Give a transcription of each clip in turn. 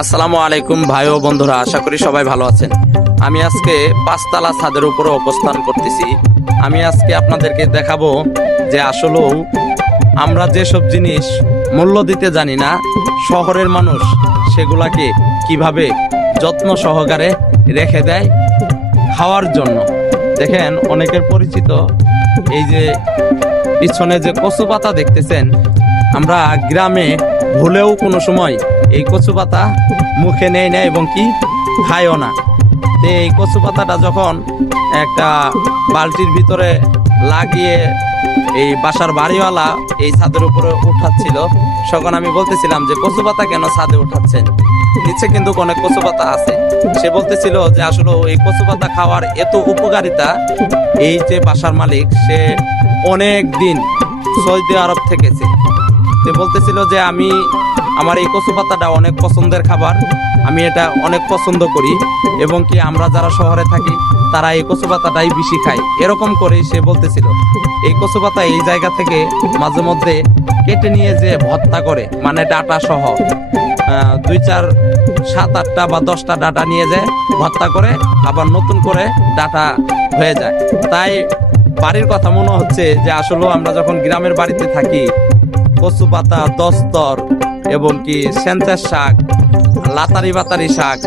আসসালামু আলাইকুম ভাই ও বন্ধুরা, আশা করি সবাই ভালো আছেন। আমি আজকে পাঁচতলা ছাদের উপরে অবস্থান করতেছি। আমি আজকে আপনাদেরকে দেখাবো যে আসলেও আমরা যেসব জিনিস মূল্য দিতে জানি না, শহরের মানুষ সেগুলাকে কিভাবে যত্ন সহকারে রেখে দেয় খাওয়ার জন্য। দেখেন, অনেকের পরিচিত এই যে পিছনে যে কচু পাতা দেখতেছেন, আমরা গ্রামে ভুলেও কোনো সময় এই কচু পাতা মুখে নেই না এবং কি খায়ও না। তো এই কচু পাতাটা যখন একটা বালতির ভিতরে লাগিয়ে এই বাসার বাড়িওয়ালা এই ছাদের উপরে উঠাচ্ছিল, তখন আমি বলতেছিলাম যে কচু পাতা কেন ছাদে উঠাচ্ছেন, নিচে কিন্তু অনেক কচু পাতা আছে। সে বলতেছিল যে আসলে এই কচু পাতা খাওয়ার এত উপকারিতা, এই যে বাসার মালিক সে অনেক দিন সৌদি আরব থেকেছে। সে বলতেছিল যে আমার এই কচু পাতাটা অনেক পছন্দের খাবার, আমি এটা অনেক পছন্দ করি এবং কি আমরা যারা শহরে থাকি তারা এই কচু পাতাটাই বেশি খায়। এরকম করেই সে বলতেছিল এই কচু পাতা এই জায়গা থেকে মাঝে মধ্যে কেটে নিয়ে যে ভর্তা করে, মানে ডাটা সহ 2, 4, 7, 8টা বা 10টা ডাটা নিয়ে যায় ভর্তা করে, আবার নতুন করে ডাটা হয়ে যায়। তাই বাড়ির কথা মনে হচ্ছে যে আসলে আমরা যখন গ্রামের বাড়িতে থাকি, কচু পাতা, দস্তর এবং কি সেন্টার শাক, লাতারি বাতারি শাক,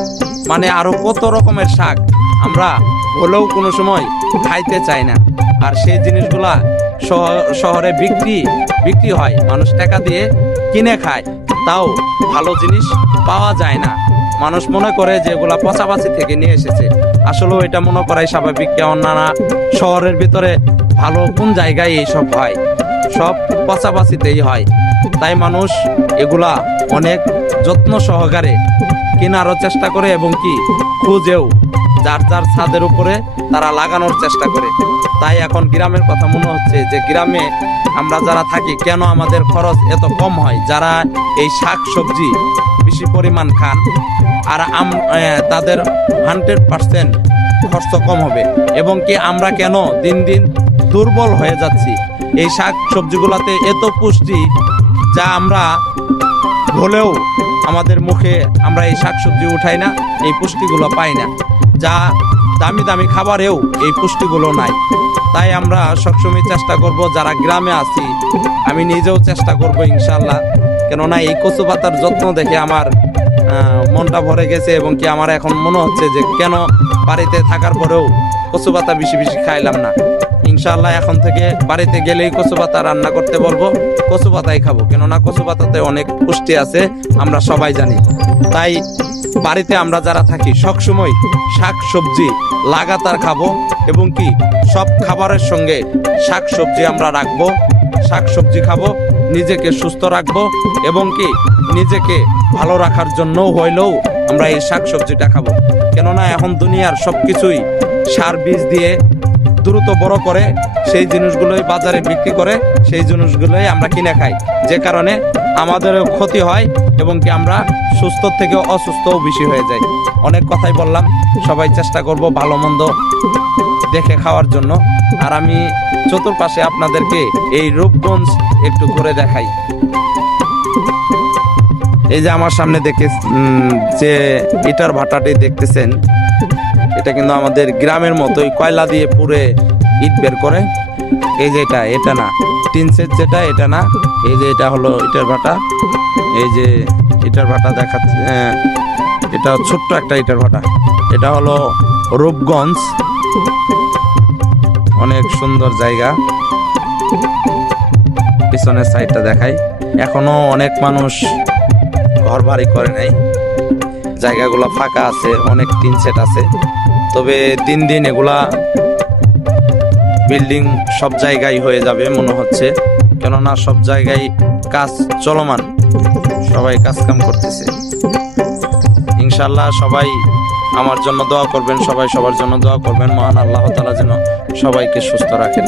মানে আরো কত রকমের শাক আমরা হলেও কোনো সময় খাইতে চাই না। আর সেই জিনিসগুলা শহরে বিক্রি হয়, মানুষ টাকা দিয়ে কিনে খায়, তাও ভালো জিনিস পাওয়া যায় না। মানুষ মনে করে যে এগুলা পচাপাচি থেকে নিয়ে এসেছে। আসলেও এটা মনে করাই স্বাভাবিক, কেননা শহরের ভিতরে ভালো কোন জায়গায় এইসব হয়, সব পচাপাচিতেই হয়। তাই মানুষ এগুলা অনেক যত্ন সহকারে কেনারও চেষ্টা করে এবং কি খুঁজেও যার যার ছাদের উপরে তারা লাগানোর চেষ্টা করে। তাই এখন গ্রামের কথা মনে হচ্ছে যে গ্রামে আমরা যারা থাকি কেন আমাদের খরচ এত কম হয়, যারা এই শাক সবজি বেশি পরিমাণ খান, আর তাদের 100% খরচ কম হবে এবং কি আমরা কেন দিন দিন দুর্বল হয়ে যাচ্ছি। এই শাক সবজিগুলোতে এত পুষ্টি যা আমরা ভুলেও আমাদের মুখে আমরা এই শাকসবজি উঠাই না, এই পুষ্টিগুলো পাই না। যা দামি দামি খাবারেও এই পুষ্টিগুলো নাই। তাই আমরা সবসময় চেষ্টা করব, যারা গ্রামে আছি, আমি নিজেও চেষ্টা করব ইনশাল্লাহ। কেননা এই কচু পাতার যত্ন দেখে আমার মনটা ভরে গেছে এবং কি আমার এখন মনে হচ্ছে যে কেন বাড়িতে থাকার পরেও কচু পাতা বেশি বেশি খাইলাম না। ইনশাআল্লাহ এখন থেকে বাড়িতে গেলেই কচু পাতা রান্না করতে বলবো, কচু পাতাই খাবো, কেননা কচু পাতাতে অনেক পুষ্টি আছে, আমরা সবাই জানি। তাই বাড়িতে আমরা যারা থাকি সবসময় শাক সবজি লাগাতার খাবো এবং কি সব খাবারের সঙ্গে শাক সবজি আমরা রাখবো, শাক সবজি খাবো, নিজেকে সুস্থ রাখবো এবং কি নিজেকে ভালো রাখার জন্য হইলেও আমরা এই শাক সবজিটা খাবো। কেননা এখন দুনিয়ার সবকিছুই সার বীজ দিয়ে দ্রুত বড় করে, সেই জিনিসগুলোই বাজারে বিক্রি করে, সেই জিনিসগুলোই আমরা কিনে খাই, যে কারণে আমাদেরও ক্ষতি হয় এবং কি আমরা সুস্থ থেকে অসুস্থও বেশি হয়ে যাই। অনেক কথাই বললাম, সবাই চেষ্টা করব ভালো মন্দ দেখে খাওয়ার জন্য। আর আমি চতুর্পাশে আপনাদেরকে এই রূপগঞ্জ একটু ঘুরে দেখাই। এই যে আমার সামনে যে ইটার ভাটাটি দেখতেছেন, এটা কিন্তু আমাদের গ্রামের মতোই কয়লা দিয়ে পুরে ইট বের করে। এই যে এটা না, টিন সেট যেটা, এটা না, এই যে এটা হলো ইটার ভাটা। এই যে ইটার ভাটা দেখাচ্ছে, এটা ছোট্ট একটা ইটার ভাটা। এটা হলো রূপগঞ্জ, অনেক সুন্দর জায়গা। পিছনের সাইডটা দেখাই, এখনো অনেক মানুষ ঘর বাড়ি করে নাই, জায়গাগুলো ফাঁকা আছে, অনেক টিন সেট আছে। তবে দিন দিন এগুলা বিল্ডিং সব জায়গায় হয়ে যাবে মনে হচ্ছে, কেননা সব জায়গায় কাজ চলমান, সবাই কাজ কাম করতেছে। ইনশাল্লাহ সবাই আমার জন্য দোয়া করবেন, সবাই সবার জন্য দোয়া করবেন। মহান আল্লাহ তাআলা যেন সবাইকে সুস্থ রাখেন।